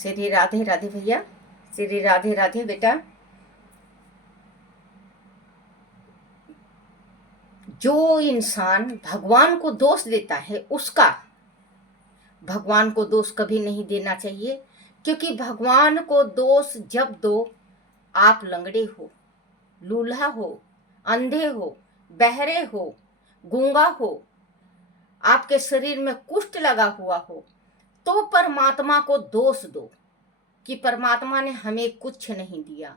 श्री राधे राधे भैया, श्री राधे राधे बेटा। जो इंसान भगवान को दोष देता है उसका भगवान को दोष कभी नहीं देना चाहिए, क्योंकि भगवान को दोष जब दो, आप लंगड़े हो, लूल्हा हो, अंधे हो, बहरे हो, गूंगा हो, आपके शरीर में कुष्ठ लगा हुआ हो, तो परमात्मा को दोष दो कि परमात्मा ने हमें कुछ नहीं दिया।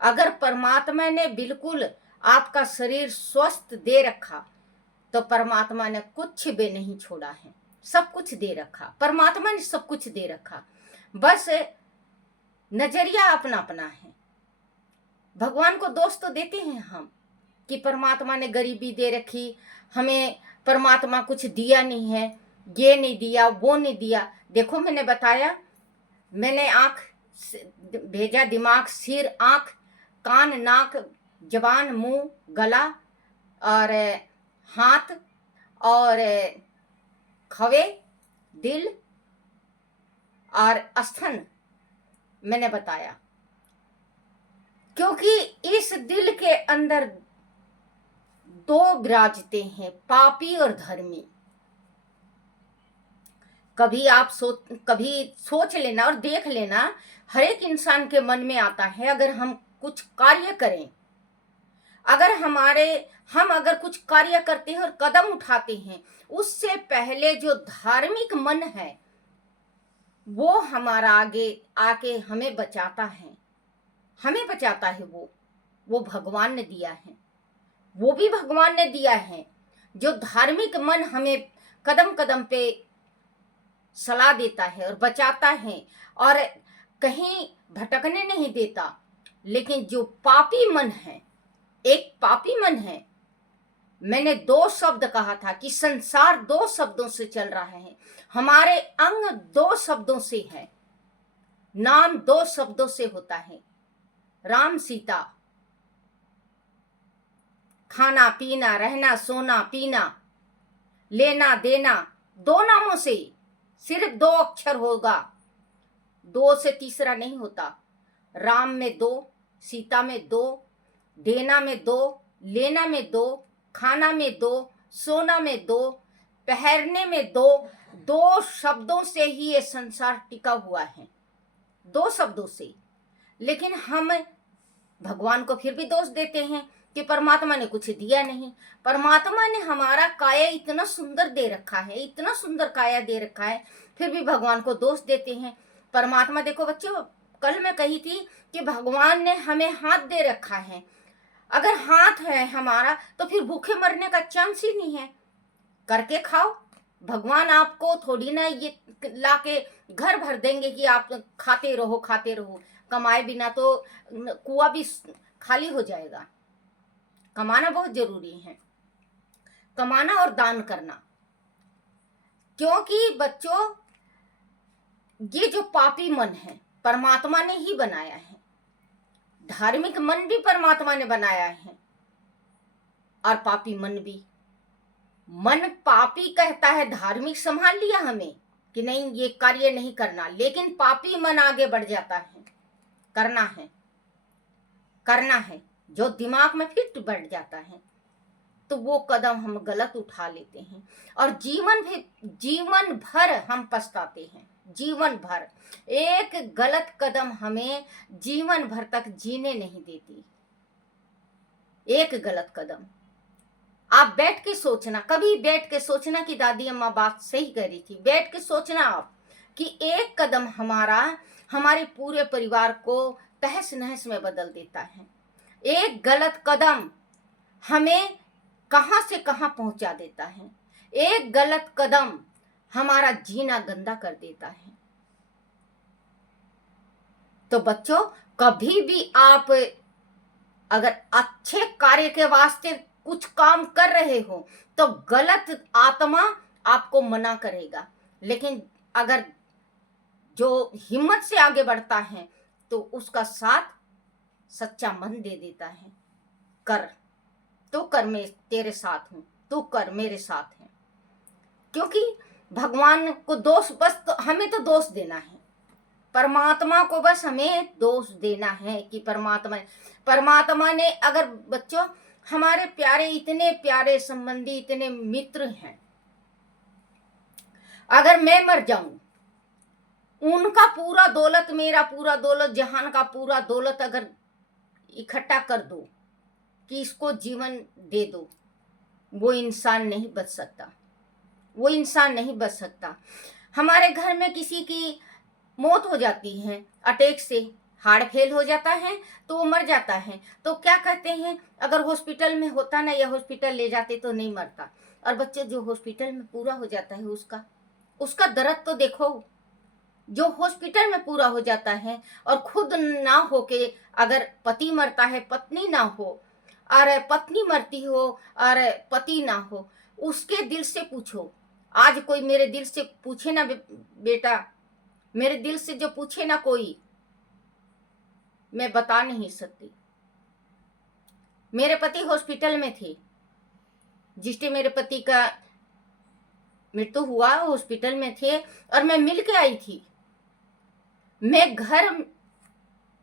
अगर परमात्मा ने बिल्कुल आपका शरीर स्वस्थ दे रखा तो परमात्मा ने कुछ भी नहीं छोड़ा है, सब कुछ दे रखा। परमात्मा ने सब कुछ दे रखा, बस नजरिया अपना अपना है। भगवान को दोष तो देते हैं हम कि परमात्मा ने गरीबी दे रखी, हमें परमात्मा कुछ दिया नहीं है, ये नहीं दिया, वो नहीं दिया। देखो मैंने बताया, मैंने आँख भेजा, दिमाग, सिर, आँख, कान, नाक, जबान, मुंह, गला और हाथ और खवे, दिल और स्तन मैंने बताया, क्योंकि इस दिल के अंदर दो विराजते हैं, पापी और धर्मी। कभी सोच लेना और देख लेना, हर एक इंसान के मन में आता है, अगर हम कुछ कार्य करें, हम अगर कुछ कार्य करते हैं और कदम उठाते हैं, उससे पहले जो धार्मिक मन है वो हमारा आगे आके हमें बचाता है, वो भगवान ने दिया है, वो भी भगवान ने दिया है। जो धार्मिक मन हमें कदम कदम पे सलाह देता है और बचाता है और कहीं भटकने नहीं देता। लेकिन जो पापी मन है, एक पापी मन है, मैंने दो शब्द कहा था कि संसार दो शब्दों से चल रहा है, हमारे अंग दो शब्दों से है, नाम दो शब्दों से होता है, राम सीता। खाना पीना, रहना सोना पीना, लेना देना, दो नामों से, सिर्फ दो अक्षर होगा, दो से तीसरा नहीं होता। राम में दो, सीता में दो, देना में दो, लेना में दो, खाना में दो, सोना में दो, पहनने में दो। दो शब्दों से ही ये संसार टिका हुआ है, दो शब्दों से। लेकिन हम भगवान को फिर भी दोष देते हैं कि परमात्मा ने कुछ दिया नहीं। परमात्मा ने हमारा काया इतना सुंदर दे रखा है, इतना सुंदर काया दे रखा है, फिर भी भगवान को दोष देते हैं। परमात्मा, देखो बच्चों, कल मैं कही थी कि भगवान ने हमें हाथ दे रखा है। अगर हाथ है हमारा तो फिर भूखे मरने का चांस ही नहीं है, करके खाओ। भगवान आपको थोड़ी ना ये लाके घर भर देंगे कि आप खाते रहो। कमाए बिना तो कुआं भी खाली हो जाएगा। कमाना बहुत जरूरी है, कमाना और दान करना। क्योंकि बच्चों, ये जो पापी मन है परमात्मा ने ही बनाया है, धार्मिक मन भी परमात्मा ने बनाया है और पापी मन भी। मन पापी कहता है धार्मिक संभाल लिया हमें कि नहीं ये कार्य नहीं करना, लेकिन पापी मन आगे बढ़ जाता है, करना है, जो दिमाग में फिट बैठ जाता है, तो वो कदम हम गलत उठा लेते हैं और जीवन भर हम पछताते हैं। जीवन भर एक गलत कदम हमें जीवन भर तक जीने नहीं देती। एक गलत कदम, आप बैठ के सोचना, कभी बैठ के सोचना कि दादी अम्मा बात सही कह रही थी। बैठ के सोचना आप कि एक कदम हमारे पूरे परिवार को तहस नहस में बदल देता है। एक गलत कदम हमें कहां से कहां पहुंचा देता है। एक गलत कदम हमारा जीना गंदा कर देता है। तो बच्चों, कभी भी आप अगर अच्छे कार्य के वास्ते कुछ काम कर रहे हो तो गलत आत्मा आपको मना करेगा, लेकिन अगर जो हिम्मत से आगे बढ़ता है तो उसका साथ सच्चा मन दे देता है। कर मैं तेरे साथ हूं, तू कर मेरे साथ है। क्योंकि भगवान को दोष, बस तो हमें तो दोष देना है, परमात्मा को बस हमें दोष देना है कि परमात्मा ने अगर बच्चों हमारे प्यारे, इतने प्यारे संबंधी, इतने मित्र हैं, अगर मैं मर जाऊं, उनका पूरा दौलत, मेरा पूरा दौलत, जहान का पूरा दौलत अगर इकट्ठा कर दो कि इसको जीवन दे दो, वो इंसान नहीं बच सकता, वो इंसान नहीं बच सकता। हमारे घर में किसी की मौत हो जाती है अटैक से, हार्ट फेल हो जाता है तो वो मर जाता है, तो क्या कहते हैं, अगर हॉस्पिटल में होता ना या हॉस्पिटल ले जाते तो नहीं मरता। और बच्चे जो हॉस्पिटल में पूरा हो जाता है उसका दर्द तो देखो, जो हॉस्पिटल में पूरा हो जाता है और खुद ना हो के अगर पति मरता है, पत्नी ना हो, और पत्नी मरती हो और पति ना हो, उसके दिल से पूछो। आज कोई मेरे दिल से पूछे ना बेटा, मेरे दिल से जो पूछे ना कोई, मैं बता नहीं सकती। मेरे पति हॉस्पिटल में थे, जिस दिन मेरे पति का मृत्यु हुआ हॉस्पिटल में थे और मैं मिल के आई थी। मैं घर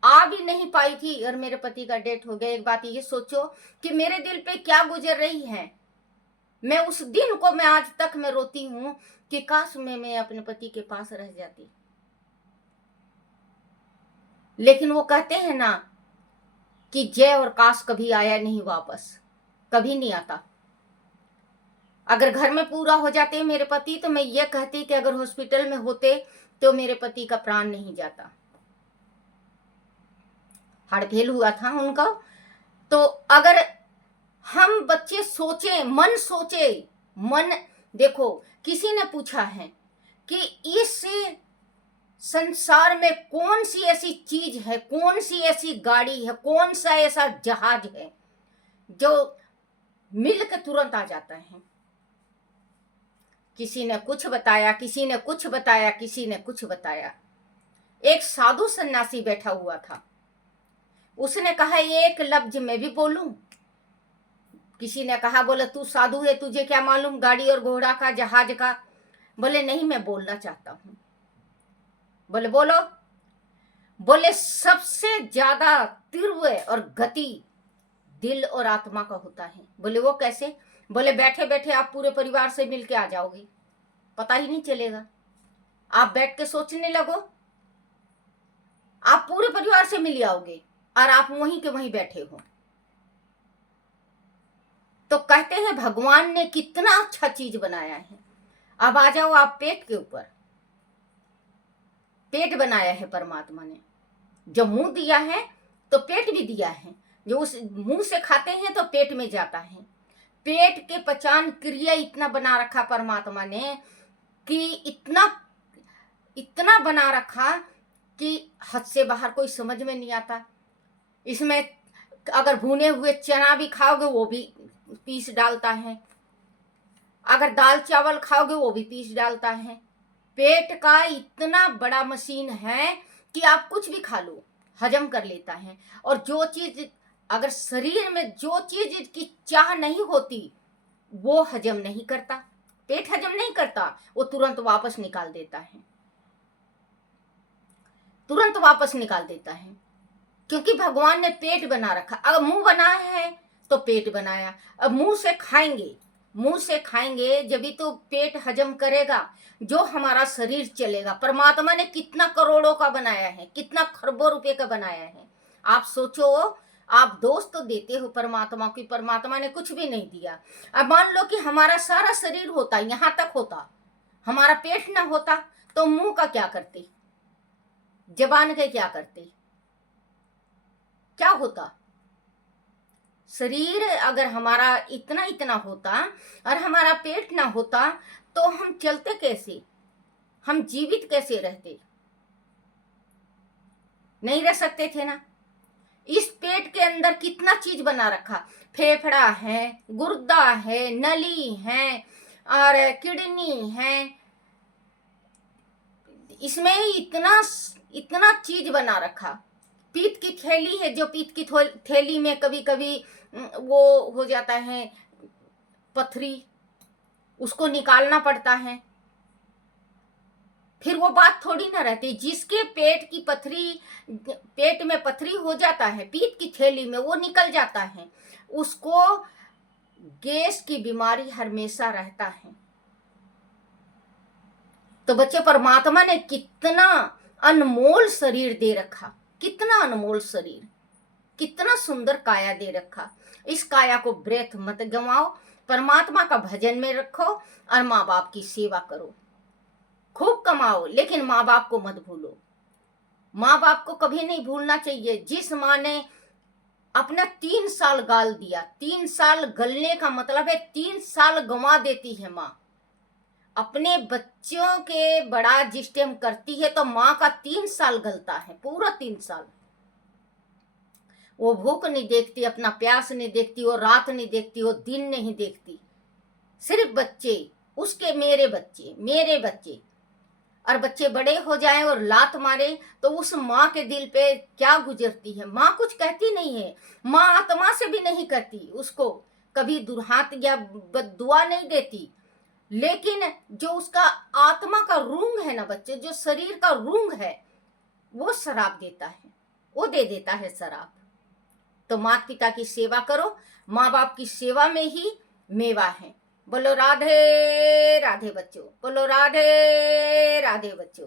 आ भी नहीं पाई थी और मेरे पति का डेथ हो गया। एक बात ये सोचो कि मेरे दिल पे क्या गुजर रही है। मैं उस दिन को मैं आज तक मैं रोती हूँ कि काश मैं अपने पति के पास रह जाती। लेकिन वो कहते हैं ना कि जय और काश कभी आया नहीं वापस, कभी नहीं आता। अगर घर में पूरा हो जाते मेरे पति तो मैं ये कहती कि अगर हॉस्पिटल में होते तो मेरे पति का प्राण नहीं जाता। हार्ट फेल हुआ था उनका। तो अगर हम बच्चे सोचे, मन देखो, किसी ने पूछा है कि इस संसार में कौन सी ऐसी चीज है, कौन सी ऐसी गाड़ी है, कौन सा ऐसा जहाज है जो मिल के तुरंत आ जाता है। किसी ने कुछ बताया, किसी ने कुछ बताया, किसी ने कुछ बताया। एक साधु सन्यासी बैठा हुआ था, उसने कहा एक लफ्ज मैं भी बोलूं। किसी ने कहा, बोले तू साधु है, तुझे क्या मालूम गाड़ी और घोड़ा का, जहाज का। बोले नहीं, मैं बोलना चाहता हूं। बोले बोलो। बोले सबसे ज्यादा तीव्र और गति दिल और आत्मा का होता है। बोले वो कैसे? बोले बैठे बैठे आप पूरे परिवार से मिलके आ जाओगे, पता ही नहीं चलेगा। आप बैठ के सोचने लगो, आप पूरे परिवार से मिल आओगे और आप वहीं के वहीं बैठे हो। तो कहते हैं भगवान ने कितना अच्छा चीज बनाया है। अब आ जाओ आप पेट के ऊपर। पेट बनाया है परमात्मा ने, जो मुंह दिया है तो पेट भी दिया है। जो उस मुंह से खाते हैं तो पेट में जाता है। पेट के पचान क्रिया इतना बना रखा परमात्मा ने कि इतना बना रखा कि हद से बाहर कोई समझ में नहीं आता। इसमें अगर भुने हुए चना भी खाओगे वो भी पीस डालता है, अगर दाल चावल खाओगे वो भी पीस डालता है। पेट का इतना बड़ा मशीन है कि आप कुछ भी खा लो हजम कर लेता है। और जो चीज अगर शरीर में जो चीज की चाह नहीं होती वो हजम नहीं करता, पेट हजम नहीं करता, वो तुरंत वापस निकाल देता है, तुरंत वापस निकाल देता है। क्योंकि भगवान ने पेट बना रखा। अगर मुंह बनाया है तो पेट बनाया। अब मुंह से खाएंगे जब भी तो पेट हजम करेगा, जो हमारा शरीर चलेगा। परमात्मा ने कितना करोड़ों का बनाया है, कितना खरबों रुपए का बनाया है। आप सोचो, आप दोस्त तो देते हो परमात्मा की, परमात्मा ने कुछ भी नहीं दिया। अब मान लो कि हमारा सारा शरीर होता, यहां तक होता, हमारा पेट ना होता तो मुंह का क्या करते, जबान के क्या करते, क्या होता? शरीर अगर हमारा इतना होता और हमारा पेट ना होता तो हम चलते कैसे, हम जीवित कैसे रहते? नहीं रह सकते थे ना। इस पेट के अंदर कितना चीज बना रखा, फेफड़ा है, गुर्दा है, नली है और किडनी है। इसमें इतना चीज बना रखा। पीत की थैली है, जो पीत की थैली में कभी कभी वो हो जाता है पथरी, उसको निकालना पड़ता है। फिर वो बात थोड़ी ना रहती। जिसके पेट में पथरी हो जाता है, पीत की थैली में वो निकल जाता है, उसको गैस की बीमारी हमेशा रहता है। तो बच्चे, परमात्मा ने कितना अनमोल शरीर दे रखा, कितना अनमोल शरीर, कितना सुंदर काया दे रखा। इस काया को व्यर्थ मत गंवाओ, परमात्मा का भजन में रखो और माँ बाप की सेवा करो। खूब कमाओ, लेकिन माँ बाप को मत भूलो। माँ बाप को कभी नहीं भूलना चाहिए। जिस माँ ने अपना 3 साल गाल दिया, 3 साल गलने का मतलब है 3 साल गंवा देती है माँ। अपने बच्चों के बड़ा जिस टाइम करती है तो माँ का 3 साल गलता है, पूरा 3 साल। वो भूख नहीं देखती, अपना प्यास नहीं देखती, वो रात नहीं देखती, वो दिन नहीं देखती। सिर्फ बच्चे उसके, मेरे बच्चे। और बच्चे बड़े हो जाएं और लात मारे तो उस माँ के दिल पे क्या गुजरती है। माँ कुछ कहती नहीं है, माँ आत्मा से भी नहीं कहती, उसको कभी दुर्हात या बद्दुआ नहीं देती, लेकिन जो उसका आत्मा का रूंग है ना बच्चे, जो शरीर का रूंग है, वो शराब देता है, वो दे देता है शराब। तो माता पिता की सेवा करो, माँ बाप की सेवा में ही मेवा है। बोलो राधे राधे बच्चों, बोलो राधे राधे बच्चों।